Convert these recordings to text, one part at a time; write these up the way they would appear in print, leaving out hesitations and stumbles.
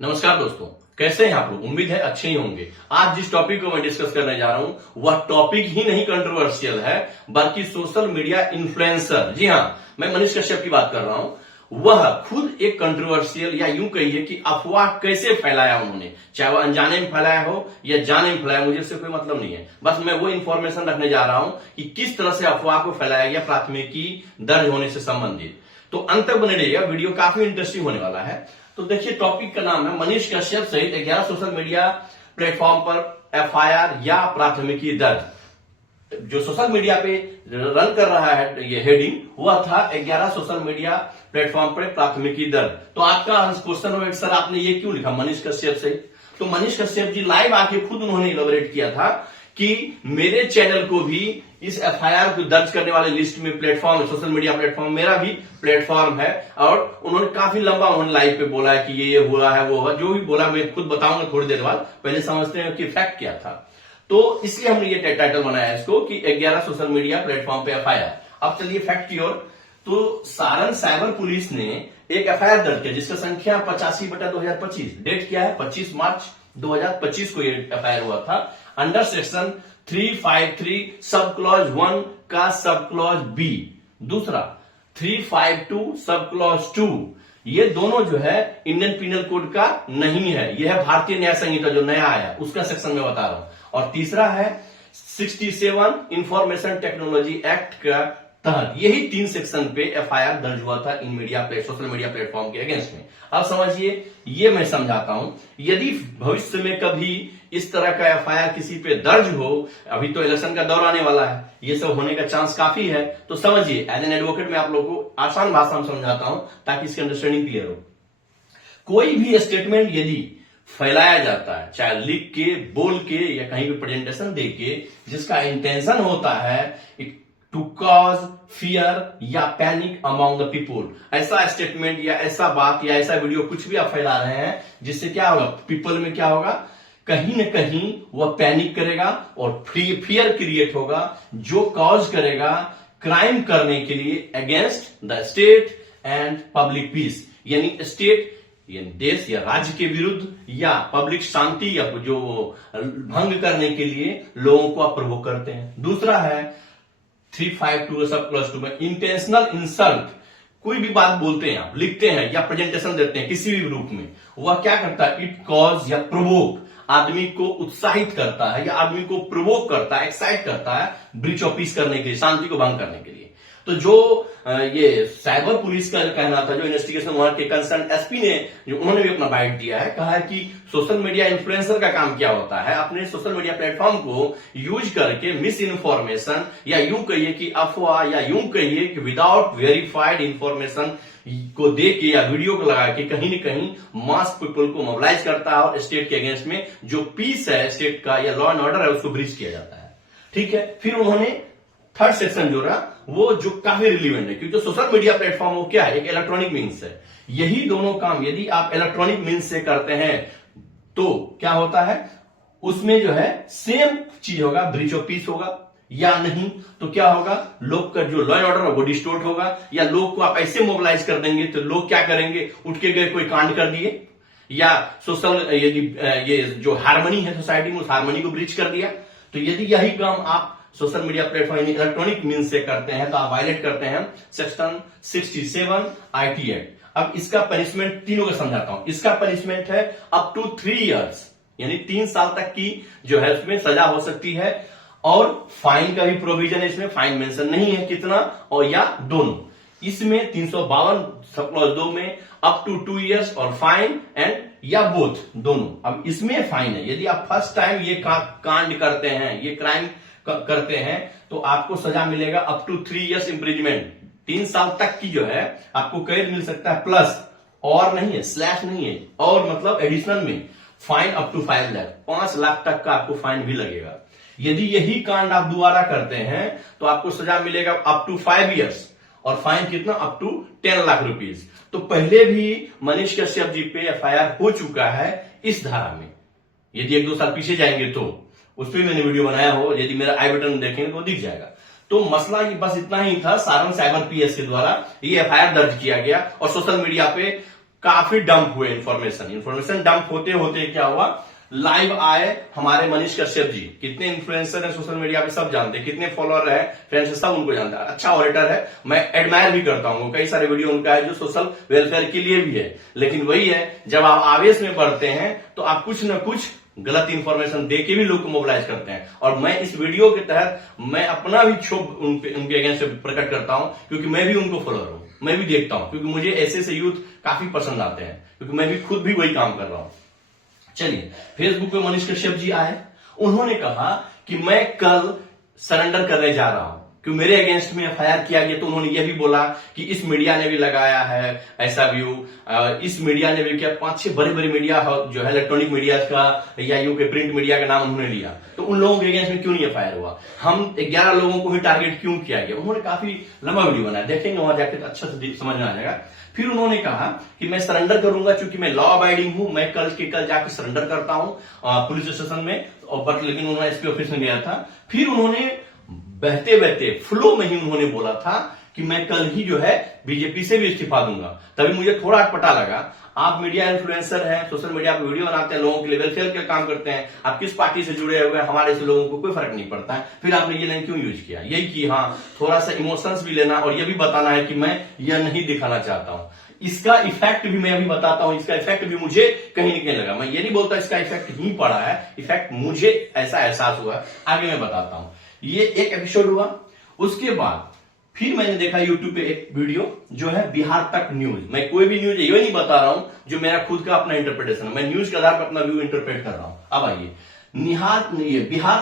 नमस्कार दोस्तों, कैसे हैं आप लोग। उम्मीद है अच्छे ही होंगे। आज जिस टॉपिक को मैं डिस्कस करने जा रहा हूं वह टॉपिक ही नहीं कंट्रोवर्शियल है, बल्कि सोशल मीडिया इन्फ्लुएंसर, जी हां, मैं मनीष कश्यप की बात कर रहा हूं। वह खुद एक कंट्रोवर्शियल या यूं कहिए कि अफवाह कैसे फैलाया उन्होंने, चाहे वह अनजाने में फैलाया हो या जाने में फैलाया, मुझे इससे कोई मतलब नहीं है। बस मैं वो इन्फॉर्मेशन रखने जा रहा हूं कि किस तरह से अफवाह को फैलाया गया प्राथमिकी दर्ज होने से संबंधित। तो अंत तक बने रहिएगा, वीडियो काफी इंटरेस्टिंग होने वाला है। तो देखिए, टॉपिक का नाम है मनीष कश्यप सहित 11 सोशल मीडिया प्लेटफॉर्म पर एफआईआर या प्राथमिकी दर्ज। जो सोशल मीडिया पे रन कर रहा है ये हेडिंग, वह था 11 सोशल मीडिया प्लेटफॉर्म पर प्राथमिकी दर्ज। तो आपका क्वेश्चन होगा, सर आपने ये क्यों लिखा मनीष कश्यप सहित। तो मनीष कश्यप जी लाइव आके खुद उन्होंने इलैबोरेट किया था कि मेरे चैनल को भी इस एफआईआर को दर्ज करने वाले लिस्ट में प्लेटफॉर्म, सोशल मीडिया प्लेटफॉर्म मेरा भी प्लेटफॉर्म है। और उन्होंने काफी लंबा उन्होंने लाइव पे बोला है कि ये हुआ है, वो हुआ, जो भी बोला मैं खुद बताऊंगा थोड़ी देर बाद। पहले समझते हैं कि फैक्ट क्या था। तो इसलिए हमने ये टाइटल बनाया इसको कि 11 सोशल मीडिया प्लेटफॉर्म पे एफआईआर। अब चलिए फैक्ट की ओर। तो सारण साइबर पुलिस ने एक एफआईआर दर्ज किया जिसका संख्या 85/2025। डेट क्या है, 25 मार्च 2025 को ये एफआईआर हुआ था। अंडर सेक्शन 353 सब क्लॉज 1 का सब क्लॉज बी, दूसरा 352 सब क्लॉज 2। ये दोनों जो है इंडियन पिनल कोड का नहीं है, यह है भारतीय न्याय संहिता जो नया आया उसका सेक्शन में बता रहा हूं। और तीसरा है 67 इंफॉर्मेशन टेक्नोलॉजी एक्ट का तहत। यही 3 सेक्शन पे एफआईआर दर्ज हुआ था इन सोशल मीडिया प्लेटफॉर्म के अगेंस्ट में। अब समझिए, ये मैं समझाता हूं, यदि भविष्य में कभी इस तरह का एफआईआर किसी पे दर्ज हो, अभी तो इलेक्शन का दौर आने वाला है, ये सब होने का चांस काफी है। तो समझिए, एज एन एडवोकेट मैं आप लोगों को आसान भाषा में समझाता हूं ताकि इसकी अंडरस्टैंडिंग क्लियर हो। कोई भी स्टेटमेंट यदि फैलाया जाता है, चाहे लिख के, बोल के या कहीं भी प्रेजेंटेशन दे के, जिसका इंटेंशन होता है टू कॉज फियर या पैनिक अमॉन्ग द पीपुल, ऐसा स्टेटमेंट या ऐसा बात या ऐसा वीडियो कुछ भी आप फैला रहे हैं जिससे क्या होगा, पीपल में क्या होगा, कहीं न कहीं वह पैनिक करेगा और फियर क्रिएट होगा, जो कॉज करेगा क्राइम करने के लिए against the state and public piece. यानी स्टेट यानी देश या राज्य के विरुद्ध या पब्लिक शांति या जो भंग करने के लिए लोगों को आप प्रवोक करते हैं। दूसरा है 352 सब क्लॉज 2 में इंटेंशनल इंसल्ट। कोई भी बात बोलते हैं, आप लिखते हैं या प्रेजेंटेशन देते हैं किसी भी रूप में, वह क्या करता है, इट कॉज या प्रोवोक, आदमी को उत्साहित करता है या आदमी को प्रोवोक करता है, एक्साइट करता है ब्रीच ऑफ पीस करने के लिए, शांति को भंग करने के लिए। तो जो ये साइबर पुलिस का कहना था, जो इन्वेस्टिगेशन वहां के कंसर्न एसपी ने, जो उन्होंने भी अपना बाइट दिया है, कहा है कि सोशल मीडिया इन्फ्लुएंसर का काम क्या होता है, अपने सोशल मीडिया प्लेटफॉर्म को यूज करके मिस इन्फॉर्मेशन या यूं कहिए कि अफवाह या यूं कहिए कि विदाउट वेरीफाइड इंफॉर्मेशन को दे के या वीडियो को लगा के कहीं न कहीं मास पीपल को मोबिलाइज करता है और स्टेट के अगेंस्ट में जो पीस है स्टेट का या लॉ एंड ऑर्डर है उसको ब्रीच किया जाता है। ठीक है, फिर उन्होंने थर्ड सेक्शन जोड़ा, वो जो काफी रिलीवेंट है, क्योंकि सोशल मीडिया प्लेटफॉर्म वो क्या है, एक इलेक्ट्रॉनिक मीन्स है। यही दोनों काम यदि आप इलेक्ट्रॉनिक मीन्स से करते हैं तो क्या होता है, उसमें जो है सेम चीज होगा, ब्रीच ऑफ पीस होगा या नहीं तो क्या होगा, लोग का जो लॉ एंड ऑर्डर है वो डिस्टोर्ट होगा, या लोग को आप ऐसे मोबिलाइज कर देंगे तो लोग क्या करेंगे, उठ के गए कोई कांड कर दिए, या सोशल यदि ये जो हार्मनी है सोसाइटी में उस हार्मनी को ब्रीच कर दिया। तो यदि यही काम आप social media platform electronic means से करते हैं तो आप वायलेट करते हैं सेक्शन 67 आईटी एक्ट। अब इसका पनिशमेंट तीनों का समझाता हूं। इसका पनिशमेंट है अप टू 3 इयर्स, यानी 3 साल तक की जो है उसमें सजा हो सकती है। और फाइन का भी प्रोविजन है इसमें, फाइन मेंशन नहीं है कितना, और या दोनों। इसमें 352 सब क्लॉज 2 में अप टू 2 इयर्स और फाइन एंड या बोथ दोनों। अब इसमें फाइन है, यदि आप फर्स्ट टाइम ये कांड करते हैं, ये क्राइम करते हैं तो आपको सजा मिलेगा अप टू 3 इयर्स इंप्रिजमेंट, 3 साल तक की जो है आपको कैद मिल सकता है, प्लस और नहीं है, स्लैश नहीं है, और मतलब एडिशनल में fine up to 5 lakh, 5 lakh तक का आपको फाइन भी लगेगा। यदि यही कांड आप दोबारा करते हैं तो आपको सजा मिलेगा अप टू 5 इयर्स और फाइन कितना, अप टू 10 लाख रुपीज। तो पहले भी मनीष कश्यप जी पे एफआईआर हो चुका है इस धारा में। यदि 1-2 साल पीछे जाएंगे तो उस पर मैंने वीडियो बनाया हो, यदि मेरा आई बटन देखेंगे तो दिख जाएगा। तो मसला ये बस इतना ही था, सारण साइबर पीएस के द्वारा ये एफआईआर दर्ज किया गया और सोशल मीडिया पे काफी डंप हुए इंफॉर्मेशन डंप होते होते क्या हुआ, लाइव आए हमारे मनीष कश्यप जी। कितने इन्फ्लुएंसर है सोशल मीडिया पे सब जानते हैं, कितने फॉलोअर है, फ्रेंड्स सब उनको जानता है, अच्छा ऑडिटर है, मैं एडमायर भी करता हूं। कई सारे वीडियो उनका है जो सोशल वेलफेयर के लिए भी है। लेकिन वही है, जब आप आवेश में बढ़ते हैं तो आप कुछ न कुछ गलत इंफॉर्मेशन दे के भी लोग को मोबिलाइज करते हैं। और मैं इस वीडियो के तहत मैं अपना भी क्षोभ उनके अगेंस्ट प्रकट करता हूं, क्योंकि मैं भी उनको फॉलोअर हूं, मैं भी देखता हूं, क्योंकि मुझे ऐसे यूथ काफी पसंद आते हैं, क्योंकि मैं भी खुद भी वही काम कर रहा हूं। चलिए, फेसबुक पे मनीष कश्यप जी आए, उन्होंने कहा कि मैं कल सरेंडर करने जा रहा हूं, क्योंकि मेरे अगेंस्ट में एफआईआर किया गया। तो उन्होंने यह भी बोला कि इस मीडिया ने भी लगाया है ऐसा व्यू, इस मीडिया ने भी क्या 5-6 बड़े बड़े मीडिया जो है इलेक्ट्रॉनिक मीडिया का या यू के प्रिंट मीडिया का नाम उन्होंने लिया, तो उन लोगों के अगेंस्ट में क्यों नहीं एफआईआर हुआ, हम 11 लोगों को ही टारगेट क्यों किया गया। उन्होंने काफी लंबा वीडियो बनाया, देखेंगे वहां जाकर अच्छा से समझ में आ जाएगा। फिर उन्होंने कहा कि मैं सरेंडर करूंगा, क्योंकि मैं लॉ अबाइडिंग हूं, मैं कल जाकर सरेंडर करता हूं पुलिस स्टेशन में। बट लेकिन उन्होंने एसपी ऑफिस में गया था। फिर उन्होंने बहते बहते फ्लो में ही उन्होंने बोला था कि मैं कल ही जो है बीजेपी से भी इस्तीफा दूंगा। तभी मुझे थोड़ा अटपटा लगा, आप मीडिया इन्फ्लुएंसर हैं, सोशल मीडिया पर वीडियो बनाते हैं, लोगों के लिए वेलफेयर का काम करते हैं, आप किस पार्टी से जुड़े हुए हैं, हमारे से लोगों को कोई फर्क नहीं पड़ता है, फिर आपने ये लाइन क्यों यूज किया। यही कि हाँ, थोड़ा सा इमोशंस भी लेना और ये भी बताना है कि मैं यह नहीं दिखाना चाहता हूं। इसका इफेक्ट भी मैं अभी बताता हूं, इसका इफेक्ट भी मुझे कहीं न कहीं लगा। मैं ये नहीं बोलता इसका इफेक्ट ही पड़ा है, इफेक्ट मुझे ऐसा एहसास हुआ, आगे मैं बताता हूं। ये एक एपिसोड हुआ, उसके बाद फिर मैंने देखा यूट्यूब पे एक वीडियो जो है बिहार तक न्यूज। मैं कोई भी न्यूज ये नहीं बता रहा हूं जो मेरा खुद का अपना इंटरप्रिटेशन है, मैं न्यूज के आधार पर अपना व्यू इंटरप्रेट कर रहा हूं। अब आइए, बिहार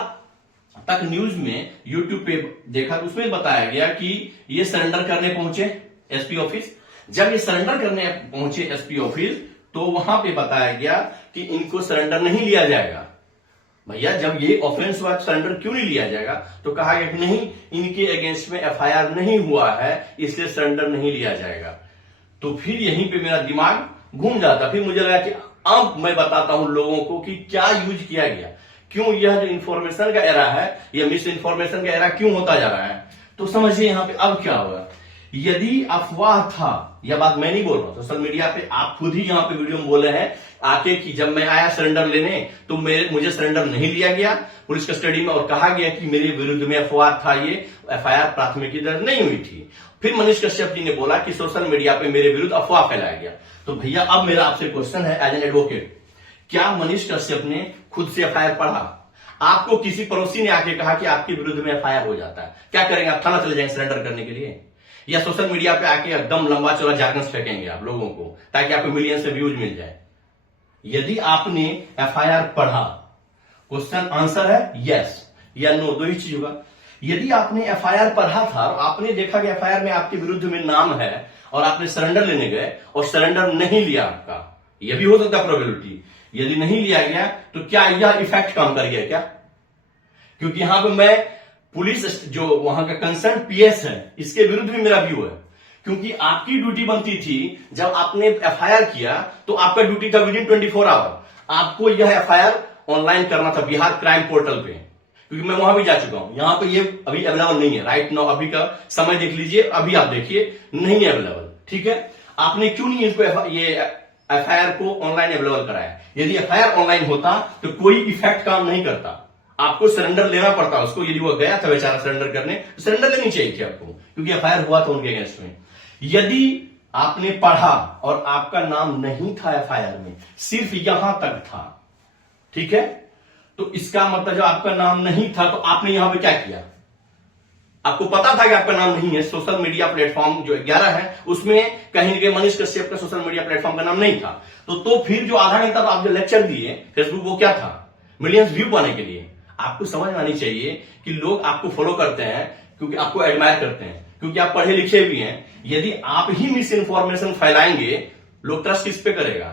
तक न्यूज में यूट्यूब पे देखा, उसमें बताया गया कि ये सरेंडर करने पहुंचे एसपी ऑफिस। जब ये सरेंडर करने पहुंचे एसपी ऑफिस, तो वहां पे बताया गया कि इनको सरेंडर नहीं लिया जाएगा। भैया, जब ये ऑफेंस हुआ सरेंडर क्यों नहीं लिया जाएगा, तो कहा गया कि नहीं, इनके अगेंस्ट में एफआईआर नहीं हुआ है, इसलिए सरेंडर नहीं लिया जाएगा। तो फिर यहीं पे मेरा दिमाग घूम जाता। फिर मुझे लगा कि अब मैं बताता हूं लोगों को कि क्या यूज किया गया, क्यों यह जो इंफॉर्मेशन का एरा है, यह मिस इन्फॉर्मेशन का एरा क्यों होता जा रहा है। तो समझिए यहां पे अब क्या होगा। यदि अफवाह था, यह बात मैं नहीं बोल रहा हूं, सोशल मीडिया पे आप खुद ही यहां पे वीडियो में बोले हैं आके कि जब मैं आया सरेंडर लेने तो मुझे सरेंडर नहीं लिया गया पुलिस कस्टडी में, और कहा गया कि मेरे विरुद्ध में अफवाह था, ये एफआईआर प्राथमिकी दर्ज नहीं हुई थी। फिर मनीष कश्यप जी ने बोला कि सोशल मीडिया पे मेरे विरुद्ध अफवाह फैलाया गया। तो भैया, अब मेरा आपसे क्वेश्चन है एज एन एडवोकेट, क्या मनीष कश्यप ने खुद से एफआईआर पढ़ा? आपको किसी पड़ोसी ने आके कहा कि आपके विरुद्ध में एफआईआर हो जाता है, क्या करेंगे आप? थाना चले जाएंगे सरेंडर करने के लिए, या सोशल मीडिया पे आके एकदम लंबा चौड़ा जार्गन्स फेंकेंगे आप लोगों को ताकि आपको मिलियन से व्यूज मिल जाए? यदि आपने एफआईआर पढ़ा, क्वेश्चन आंसर है यस या नो, दो ही चीज होगा। यदि आपने एफआईआर पढ़ा था और आपने देखा कि एफआईआर में आपके विरुद्ध में नाम है और आपने सरेंडर लेने गए और सरेंडर नहीं लिया आपका, यह भी हो सकता है प्रोबेबिलिटी। यदि नहीं लिया गया तो क्या यह इफेक्ट काम कर गया क्या? क्योंकि यहां पे मैं पुलिस जो वहां का कंसर्न पीएस है, इसके विरुद्ध भी मेरा व्यू है, क्योंकि आपकी ड्यूटी बनती थी जब आपने एफआईआर किया तो आपका ड्यूटी था विदिन 24 आवर आपको यह एफआईआर ऑनलाइन करना था बिहार क्राइम पोर्टल पे, क्योंकि मैं वहां भी जा चुका हूं। यहां पे ये अभी अवेलेबल नहीं है राइट नाउ, अभी का समय देख लीजिए, अभी आप देखिए नहीं है अवेलेबल। ठीक है, आपने क्यों नहीं इसको ये एफआईआर को ऑनलाइन अवेलेबल कराया? यदि एफआईआर ऑनलाइन होता तो कोई इफेक्ट काम नहीं करता, आपको सरेंडर लेना पड़ता उसको। यदि वो गया था बेचारा सरेंडर करने, तो सरेंडर लेनी चाहिए थी आपको, क्योंकि एफआईआर हुआ था उनके अगेंस्ट में। यदि आपने पढ़ा और आपका नाम नहीं था एफआईआर में, सिर्फ यहां तक था, ठीक है, तो इसका मतलब जब आपका नाम नहीं था तो आपने यहां पे क्या किया? आपको पता था कि आपका नाम नहीं है, सोशल मीडिया प्लेटफॉर्म जो 11 है उसमें कहीं के मनीष कश्यप का सोशल मीडिया प्लेटफॉर्म का नाम नहीं था, तो फिर जो आधा घंटा आप जो लेक्चर दिए फेसबुक, वो क्या था? मिलियंस व्यू पाने के लिए। आपको समझ आनी चाहिए कि लोग आपको फॉलो करते हैं क्योंकि आपको एडमायर करते हैं, क्योंकि आप पढ़े लिखे भी हैं। यदि आप ही मिस इन्फॉर्मेशन फैलाएंगे, लोग ट्रस्ट किस पे करेगा?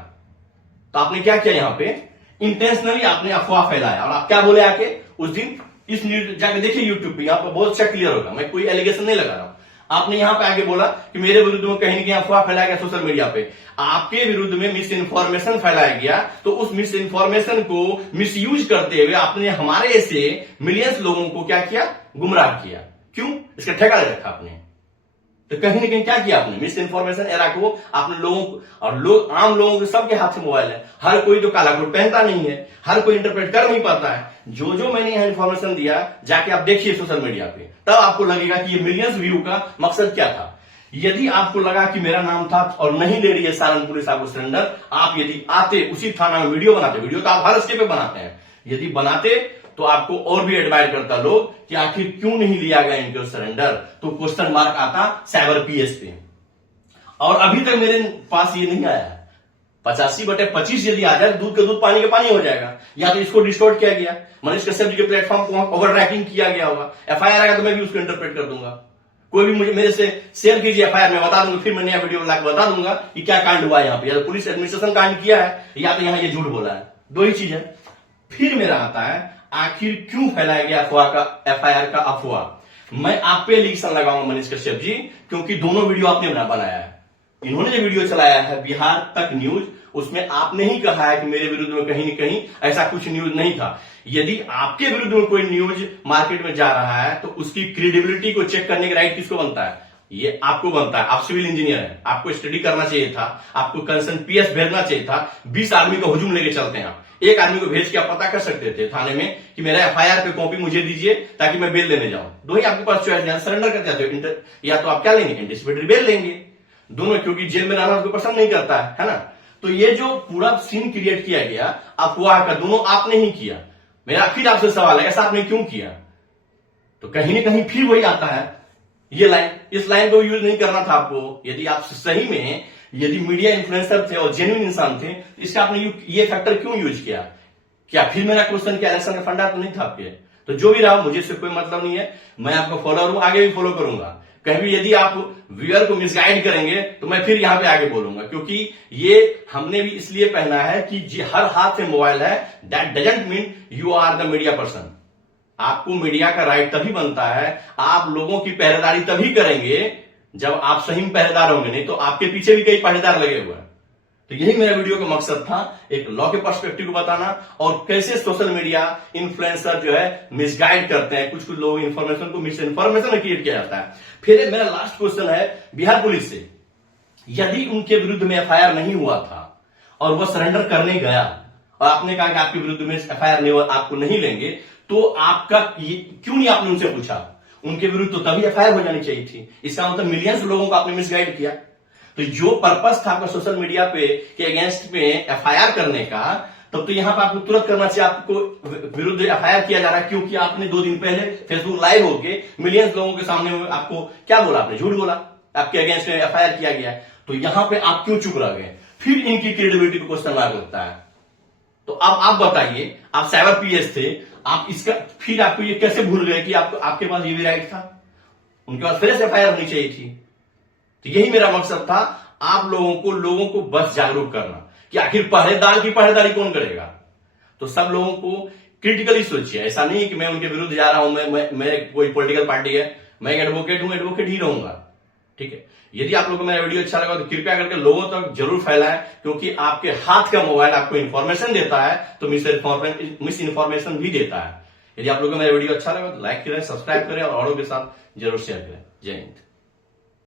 तो आपने क्या किया? यहां पे इंटेंशनली आपने अफवाह फैलाया। और आप क्या बोले आके उस दिन? इस न्यूज जाके देखिए यूट्यूब पे, यहां पर बहुत अच्छा क्लियर होगा, मैं कोई एलिगेशन नहीं लगा रहा हूं। आपने यहां पे आगे बोला कि मेरे विरुद्ध में कहीं न कहीं अफवाह फैलाया गया सोशल मीडिया पे, आपके विरुद्ध में मिस इन्फॉर्मेशन फैलाया गया, तो उस मिस इन्फॉर्मेशन को मिसयूज करते हुए आपने हमारे ऐसे मिलियंस लोगों को क्या किया? गुमराह किया। क्यों? इसका ठेका ले रखा आपने। तो कहीं ना कहीं क्या किया आपने, मिस इन्फॉर्मेशन एरा को आपने लोगों को, और लोग आम लोगों के सबके हाथ में मोबाइल है, हर कोई तो काला कोट पहनता नहीं है, हर कोई इंटरप्रेट कर नहीं पाता है। जो मैंने यहां इन्फॉर्मेशन दिया जाके आप देखिए सोशल मीडिया पे, तब आपको लगेगा कि ये मिलियंस व्यू का मकसद क्या था। यदि आपको लगा कि मेरा नाम था और नहीं ले रही है सारण पुलिस आपको सरेंडर, आप यदि आते उसी थाना में वीडियो बनाते, वीडियो तो आप हर स्टेप पे बनाते हैं, यदि बनाते तो आपको और भी एडवाइज करता लोग कि आखिर क्यों नहीं लिया गया इनके सरेंडर, तो क्वेश्चन मार्क आता साइबर पीएस पे। और अभी तक मेरे पास ये नहीं आया है। 85/25 यदि आ जाए, दूध का दूध पानी का पानी हो जाएगा। या तो इसको डिस्टोर्ट किया गया, मनीष कश्यप जी के प्लेटफॉर्म को ओवर रैकिंग किया गया होगा, एफआईआर आएगा तो मैं भी उसको इंटरप्रेट कर दूंगा। कोई भी मुझे मेरे से शेयर कीजिए एफआईआर, में बता दूंगा, फिर मैं नया वीडियो लाकर बता दूंगा कि क्या कांड हुआ यहाँ पे, या तो पुलिस एडमिनिस्ट्रेशन कांड किया है या तो यहाँ ये झूठ बोला है, दो ही चीज है। फिर मेरा आता है आखिर क्यों फैलाया गया अफवाह का, एफआईआर का अफवाह। मैं आप पे एलिगेशन लगाऊंगा मनीष कश्यप जी, क्योंकि दोनों वीडियो आपने बनाया है। इन्होंने जो वीडियो चलाया है बिहार तक न्यूज, उसमें आपने ही कहा है कि मेरे विरुद्ध में कहीं न कहीं ऐसा कुछ न्यूज नहीं था। यदि आपके विरुद्ध में कोई न्यूज मार्केट में जा रहा है तो उसकी क्रेडिबिलिटी को चेक करने का राइट किसको बनता है? ये आपको बनता है। आप सिविल इंजीनियर हैं, आपको स्टडी करना चाहिए था, आपको कंसर्न पीएस भेजना चाहिए था। 20 आदमी का हुजूम लेके चलते हैं आप, एक आदमी को भेज के आप पता कर सकते थे थाने में कि मेरा एफआईआर पे कॉपी मुझे दीजिए ताकि मैं बेल लेने जाऊं। दो ही आपके पास चॉइस है, सरेंडर कर जाते हो, या तो आप क्या लेंगे, एंटिसिपेटरी बेल लेंगे, दोनों, क्योंकि जेल में रहना उसको पसंद नहीं करता है ना। तो ये जो पूरा सीन क्रिएट किया गया अफवाह का, दोनों आपने ही किया। मेरा फिर आपसे सवाल है, ऐसा आपने क्यों किया? तो कहीं ना कहीं फिर वही आता है ये लाइन, इस लाइन को यूज नहीं करना था आपको। यदि आप सही में यदि मीडिया इन्फ्लुएंसर थे और जेन्युइन इंसान थे, तो इसका आपने ये फैक्टर क्यों यूज किया? क्या फिर मेरा क्वेश्चन क्या इलेक्शन का फंडा तो नहीं था आपके? तो जो भी रहा, मुझे इससे कोई मतलब नहीं है, मैं आपका फॉलोअर हूं, आगे भी फॉलो करूंगा। कहीं भी यदि आप व्यूअर को मिसगाइड करेंगे तो मैं फिर यहां पे आगे बोलूंगा, क्योंकि ये हमने भी इसलिए पहना है कि हर हाथ में मोबाइल है, that doesn't mean you are the media person. आपको मीडिया का राइट तभी बनता है, आप लोगों की पहरेदारी तभी करेंगे जब आप सही में पहरेदार होंगे, नहीं तो आपके पीछे भी कई पहरेदार लगे हुए हैं। तो यही मेरा वीडियो का मकसद था, एक लॉ के पर्सपेक्टिव को बताना और कैसे सोशल मीडिया इन्फ्लुएंसर जो है मिसगाइड करते हैं, कुछ लोग इन्फॉर्मेशन को मिस इन्फॉर्मेशन में क्रिएट किया जाता है। फिर मेरा लास्ट क्वेश्चन है बिहार पुलिस से, यदि उनके विरुद्ध में एफआईआर नहीं हुआ था और वह सरेंडर करने गया और आपने कहा कि आपके विरुद्ध में एफआईआर नहीं, आपको नहीं लेंगे, तो आपका क्यों नहीं आपने उनसे पूछा? उनके विरुद्ध तो तभी एफआईआर हो जानी चाहिए थी। इसका मतलब मिलियंस लोगों को आपने मिसगाइड किया। तो जो पर्पस था आपका सोशल मीडिया पे के अगेंस्ट में एफआईआर करने का, तब तो यहां पर आपको तुरंत करना चाहिए, आपको विरुद्ध एफआईआर किया जा रहा है, क्योंकि आपने 2 दिन पहले फेसबुक लाइव होके मिलियंस लोगों के सामने आपको क्या बोला? आपने झूठ बोला, आपके अगेंस्ट में एफआईआर किया गया। तो यहां पे आप क्यों चुप रह गए? फिर इनकी क्रेडिबिलिटी को क्वेश्चन मार्क लगता है। तो अब आप बताइए, आप साइबर पीएस थे, आप इसका फिर आपको ये कैसे भूल गए कि आपके पास ये भी राइट था? उनके पास फिर से एफआईआर होनी चाहिए थी। तो यही मेरा मकसद था, आप लोगों को बस जागरूक करना कि आखिर पहरेदार की पहरेदारी कौन करेगा। तो सब लोगों को क्रिटिकली सोचिए, ऐसा नहीं है कि मैं उनके विरुद्ध जा रहा हूं, मैं कोई पॉलिटिकल पार्टी है, मैं एडवोकेट हूं, एडवोकेट ही रहूंगा, ठीक है। यदि आप लोगों को मेरा वीडियो अच्छा लगा तो कृपया करके लोगों तक जरूर फैलाएं, क्योंकि आपके हाथ का मोबाइल आपको इन्फॉर्मेशन देता है तो मिस इन्फॉर्मेशन भी देता है। यदि आप लोगों को मेरा वीडियो अच्छा लगा तो लाइक करें, सब्सक्राइब करें और औरों के साथ जरूर शेयर करें। जय हिंद।